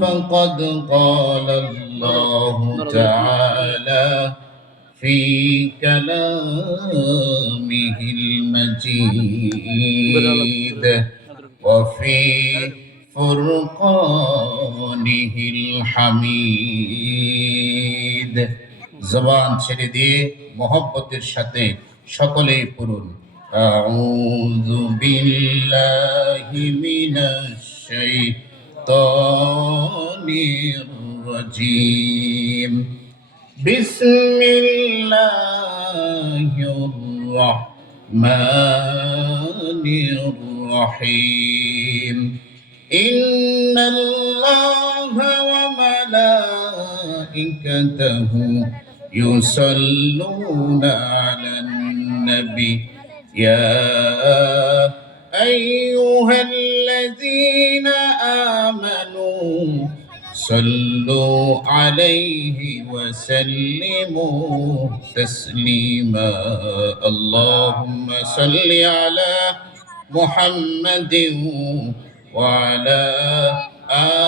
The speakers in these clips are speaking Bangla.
فقد قال الله تعالى في كلامه المجيد وفي فرقانه الحميد জবান ছেড়ে দিয়ে মহব্বতের সাথে সকলেই পড়ুন আউযু বিল্লাহি মিনাশ শাইতানির রাজীম বিসমিল্লাহির রাহমানির রহিম ইন্নাল্লাহা ওয়া মালাইকাতাহু ইউসাল্লুনা আলান নবী ইয়া আইয়ুহাল্লাযীনা আমানু صلوا عليه وسلموا تسليما اللهم صل على محمد وعلى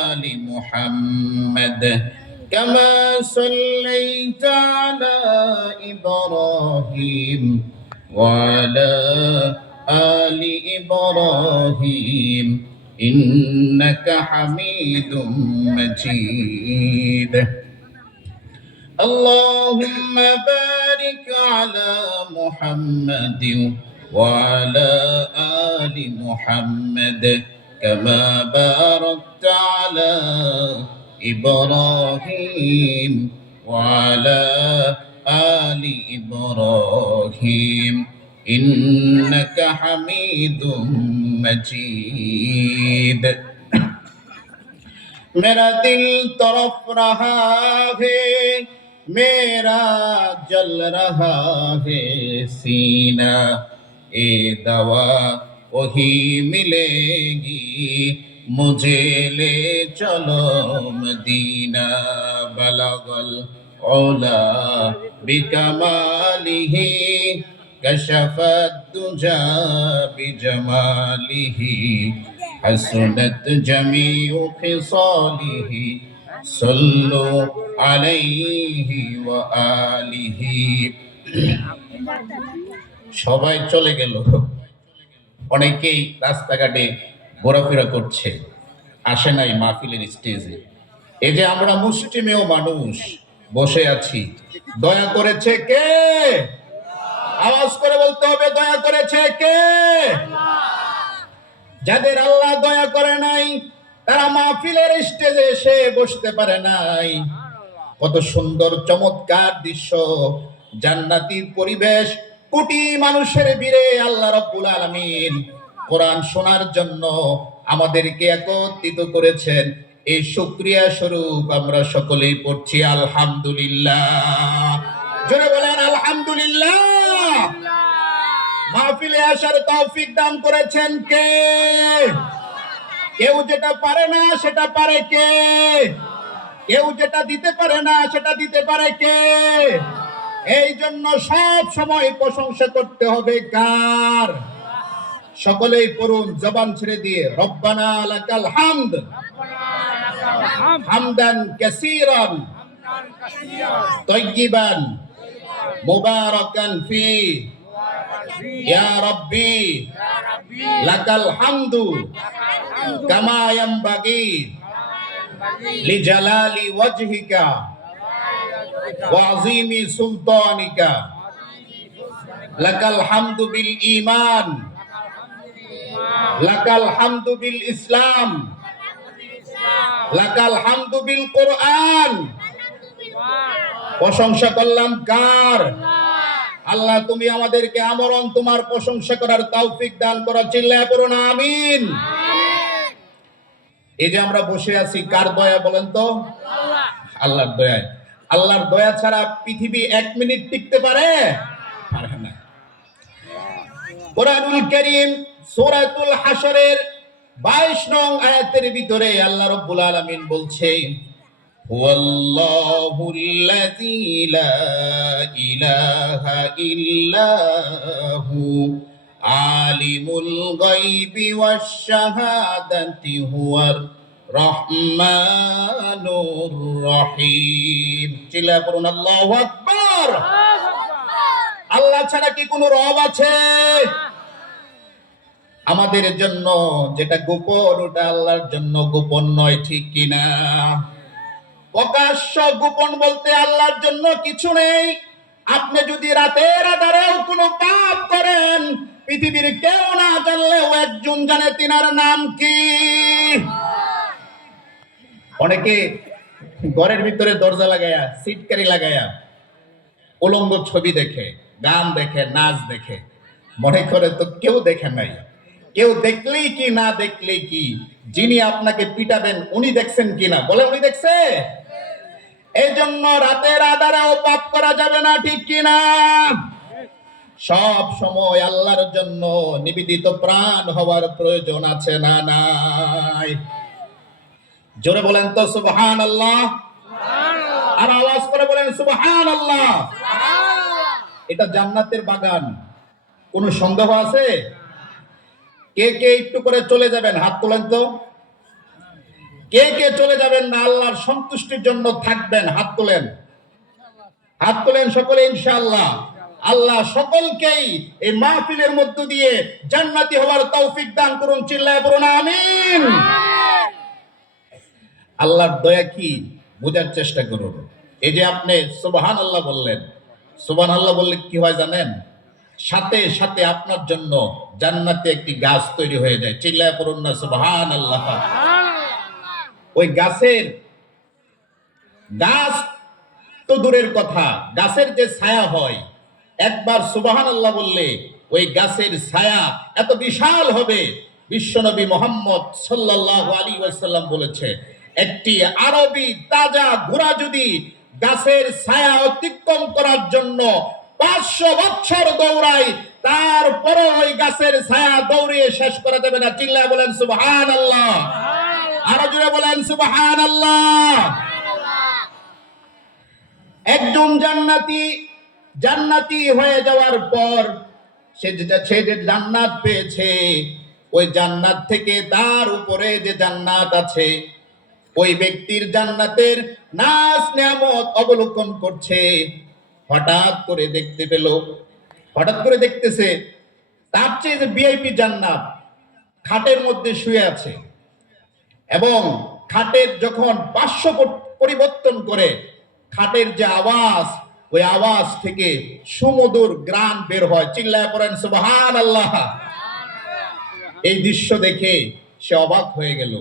آل محمد كما صليت على إبراهيم وعلى آل إبراهيم إنك حميد مجيد اللهم بارك على محمد وعلى آل محمد كما باركت على إبراهيم وعلى آل إبراهيم إنك حميد مجيد मेरा दिल तरफ रहा है मेरा जल रहा है सीना ए दवा वही मिलेगी मुझे ले चलो मदीना बलगल औला बिकमालिही كشف الدجى بجماله حسنت جميع خصاله صلوا عليه وآله সবাই চলে গেল অনেকেই রাস্তাঘাটে ঘোরাফেরা করছে আসে নাই মাহফিলের স্টেজে এই যে আমরা মুসলিমেও মানুষ বসে আছি দয়া করেছে কে আওয়াজ করে বলতে হবে দয়া করেছে কে যাদের আল্লাহ দয়া করে নাই তারা মাহফিলের স্টেজে এসে বসতে পারে নাই কত সুন্দর চমৎকার দৃশ্য জান্নাতি পরিবেশ কোটি মানুষের ভিড়ে আল্লাহ রাব্বুল আলামিন কোরআন শোনার জন্য আমাদেরকে একত্রিত করেছেন এই শুকরিয়া স্বরূপ আমরা সকলেই পড়ছি আলহামদুলিল্লাহ জোরে বলেন আলহামদুলিল্লাহ মাহফিলে আসার তৌফিক দান করেছেন কে কেউ যেটা পারে না সেটা পারে কে কেউ যেটা দিতে পারে না সেটা দিতে পারে কে এই জন্য সব সময় প্রশংসা করতে হবে কার সকলেই পড়ুন জবান ছেড়ে দিয়ে রব্বানা লাকাল হামদ হামদান কাসীরান তাইয়িবান মুবারাকান ফি ইয়া রাব্বি লাকাল হামদু কামা ইয়ানবাগি লিজালালি ওয়াজহিকা ওয়া আযীমি সুলতানিকা লাকাল হামদু বিল ঈমান লাকাল হামদু বিল ইসলাম লাকাল হামদু বিল কোরআন প্রশংসা করলাম কার আল্লাহ তুমি আমাদেরকে আমরণ তোমার প্রশংসা করার তৌফিক দান করো চিল্লায়ে পড়ুন আমিন এই যে আমরা বসে আছি কার দয়া বলেন তো আল্লাহর দয়ায় আল্লাহর দয়া ছাড়া পৃথিবী 1 মিনিট টিকতে পারে না কোরআনুল কারীম সূরাতুল হাশরের 22 নং আয়াতের ভিতরে আল্লাহ রাব্বুল আলামিন বলছেন হুয়াল্লাহুল্লাযী লা ইলাহা ইল্লাহু আলিমুল গায়বি ওয়াশ শাহাদাতি হুয়ার রহমানুর রহিম। চিল্লায়ে পড়ুন আল্লাহু আকবার। আল্লাহ ছাড়া কি কোনো রব আছে? আমাদের জন্য যেটা গোপন ওটা আল্লাহর জন্য গোপন নয়, ঠিক কিনা? প্রকাশ্য গোপন বলতে আল্লাহর জন্য কিছু নেই। আপনি যদি রাতের আধারেও কোনো পাপ করেন, পৃথিবীর কেউ না জানলেও একজন জানে, তিনার নাম কি? অনেকে ঘরের ভিতরে দরজা লাগায়া, সিটকারি লাগায়া উলঙ্গ ছবি দেখে, গান দেখে, নাচ দেখে, মনে করে তো কেউ দেখে নাই। কেউ দেখলেই কি না দেখলেই কি, যিনি আপনাকে পিটাবেন উনি দেখছেন কিনা? বলে উনি দেখছে? এই জন্য রাতের আধারেও পাপ করা যাবে না, ঠিক কিনা? সব সময় আল্লাহর জন্য নিবেদিত প্রাণ হওয়ার প্রয়োজন আছে না নাই? জোরে বলেন তো সুবহানাল্লাহ। আর আওয়াজ করে বলেন সুবহানাল্লাহ। এটা জান্নাতের বাগান, কোনো সন্দেহ আছে? কে কে একটু করে চলে যাবেন? হাত তোলেন তো। কে কে চলে যাবেন না আল্লাহর সন্তুষ্টির জন্য থাকবেন? হাত তোলেন, হাত তোলেন সকলে ইনশাআল্লাহ। আল্লাহ সকলকেই এই মাহফিলের মধ্য দিয়ে জান্নাতি হওয়ার তৌফিক দান করুন। চিল্লায়ে পড়ুন আমিন। আল্লাহর দয়া কি বোঝার চেষ্টা করুন। এই যে আপনি সুবহানাল্লাহ বললেন, সুবহানাল্লাহ বললে কি হয় জানেন? সাথে সাথে আপনার জন্য জান্নাতে একটি গাছ তৈরি হয়ে যায়। চিল্লায়ে পড়ুন না সুবহানাল্লাহ। ওই গাছ তো দূরের কথা, গাছের যে ছায়া হয়, একবার সুবহানাল্লাহ বললে ওই গাছের ছায়া এত বিশাল হবে। বিশ্বনবী মুহাম্মদ সাল্লাল্লাহু আলাইহি ওয়াসাল্লাম বলেছে, একটি আরবি তাজা ঘোড়া যদি গাছের ছায়া অতিক্রম করার জন্য 500 বছর দৌড়ায়, তারপর ওই গাছের ছায়া দৌড়িয়ে শেষ করা যাবে না। চিল্লায় বলেন সুবহানাল্লাহ। আরো জোরে বলেন সুবহানাল্লাহ। একজন জান্নাতি হয়ে যাওয়ার পর সে যে জান্নাত পেয়েছে, ওই জান্নাত থেকে তার উপরে যে জান্নাত আছে, ওই ব্যক্তির জান্নাতের নাজ নিয়ামত অবলোকন করছে। হঠাৎ করে দেখতেছে তার চেয়ে যে ভিআইপি জান্নাত খাটের মধ্যে শুয়ে আছে, এবং খাটের যখন পার্শ্ব পরিবর্তন করে খাটের যে আওয়াজ, ওই আওয়াজ থেকে সুমধুর গ্রান বের হয়। চিল্লায় পড়েন সুবহানাল্লাহ। এই দৃশ্য দেখে সে অবাক হয়ে গেল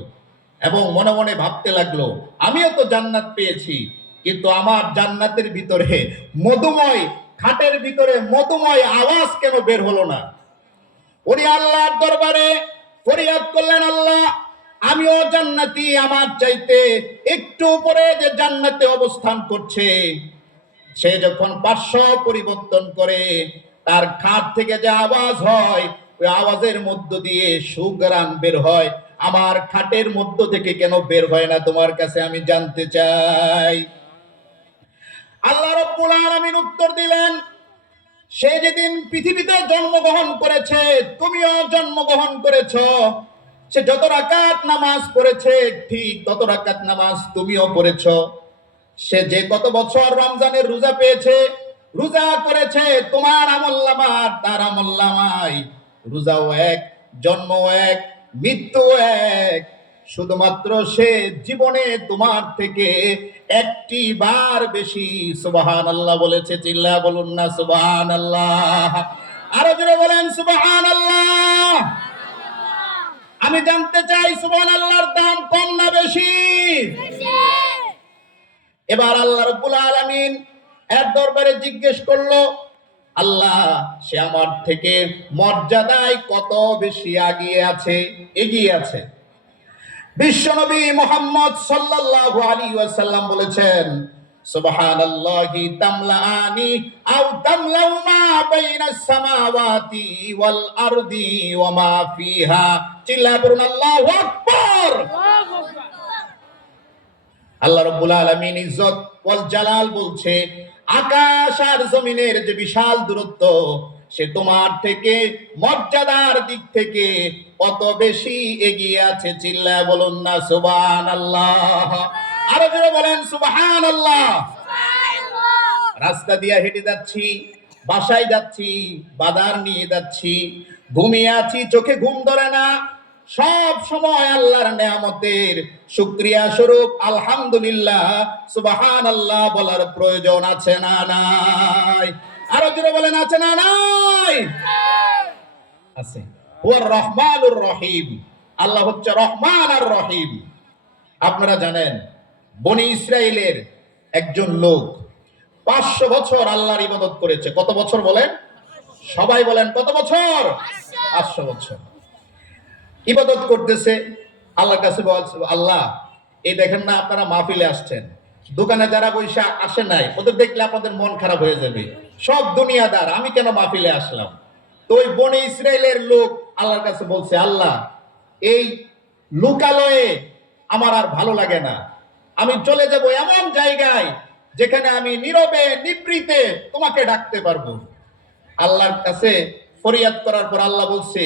এবং মনে মনে ভাবতে লাগলো, আমিও তো জান্নাত পেয়েছি, কিন্তু আমার জান্নাতের ভিতরে মধুময়, খাটের ভিতরে মধুময় আওয়াজ কেন বের হলো না? উনি আল্লাহর দরবারে ফরিয়াদ করলেন, আল্লাহ আমিও জান্নাতি, আমার চাইতে একটু উপরে যে জান্নাতে অবস্থান করছে, সে যখন পার্শ্ব পরিবর্তন করে তার খাট থেকে যে আওয়াজ হয়, ওই আওয়াজের মধ্য দিয়ে সুঘ্রাণ বের হয়, আমার খাটের মধ্য থেকে কেন বের হয় না? তোমার কাছে আমি জানতে চাই। আল্লাহ রাব্বুল আলামিন উত্তর দিলেন, সে যেদিন পৃথিবীতে জন্মগ্রহণ করেছে, তুমিও জন্মগ্রহণ করেছো। সে যত রাকাত নামাজ পড়েছে, ঠিক তত রাকাত নামাজ তুমিও পড়েছো। সে যে কত বছর রমজানের রোজা পেয়েছে, রোজা করেছে, তোমার আমলনামা আর তার আমলনামায় রোজাও এক, জন্ম এক, মৃত্যু এক। শুধুমাত্র সে জীবনে তোমার থেকে একটি বার বেশি সুবহানাল্লাহ বলেছে। চিল্লা বলুন না সুবহানাল্লাহ। আরো জোরে বলেন সুবহানাল্লাহ। আমি জানতে চাই সুবহানাল্লাহর দাম কম না বেশি? এবার আল্লাহ রাব্বুল আলামিন এর দরবারে জিজ্ঞেস করলো, আল্লাহ সে আমার থেকে মর্যাদায় কত বেশি এগিয়ে আছে? বিশ্বনবী মুহাম্মদ সাল্লাল্লাহু আলাইহি ওয়াসাল্লাম বলেছেন, সুবহানাল্লাহি তামলাআনি আও তামলাউ মা বাইনাস সামাওয়াতি ওয়াল আরদি ওয়া মা ফিহা। চিল্লায়ে বলুন আল্লাহু আকবার। আল্লাহ রাব্বুল আলামিন ইজ্জত ওয়াল জালাল বলছে, আকাশ আর জমিনের যে বিশাল দূরত্ব, সে তোমার থেকে মর্যাদার দিক থেকে অত বেশি এগিয়ে আছে। চিল্লায় বলুন না সুবহানাল্লাহ। আরো জোরে বলেন সুবহানাল্লাহ। রাস্তা দিয়ে হেঁটে যাচ্ছি, বাসায় যাচ্ছি, বাজার নিয়ে যাচ্ছি, ঘুমিয়ে আছি, চোখে ঘুম ধরে না, সব সময় আল্লাহর নেয়ামতের শুকরিয়া স্বরূপ আলহামদুলিল্লাহ সুবহানাল্লাহ বলার প্রয়োজন আছে না নাই? আরো জোরে বলেন আছে না নাই? আছে। হুয়ার রহমানুর রহিম, আল্লাহ হচ্ছে রহমান আর রহিম। আপনারা জানেন বনি ইসরাইলের একজন লোক 500 বছর আল্লাহর ইবাদত করেছে। কত বছর বলেন? সবাই বলেন কত বছর? 500 বছর ইবাদত করতেছে। আল্লাহর কাছে বলছে, আল্লাহ এই দেখেন না আপনারা মাহফিলে আসছেন, দোকানে যারা বৈশা আসে নাই ওদের দেখলে আপনাদের মন খারাপ হয়ে যাবে, সব দুনিয়াদার, আমি কেন মাহফিলে আসলাম? তো ওই বনি ইসরাইলের লোক আল্লাহর কাছে বলছে, আল্লাহ এই লোকালয়ে আমার আর ভালো লাগে না, আমি চলে যাব এমন জায়গায় যেখানে আমি নীরবে নিভৃতে তোমাকে ডাকতে পারবো। আল্লাহর কাছে ফরিয়াদ করার পর আল্লাহ বলছে,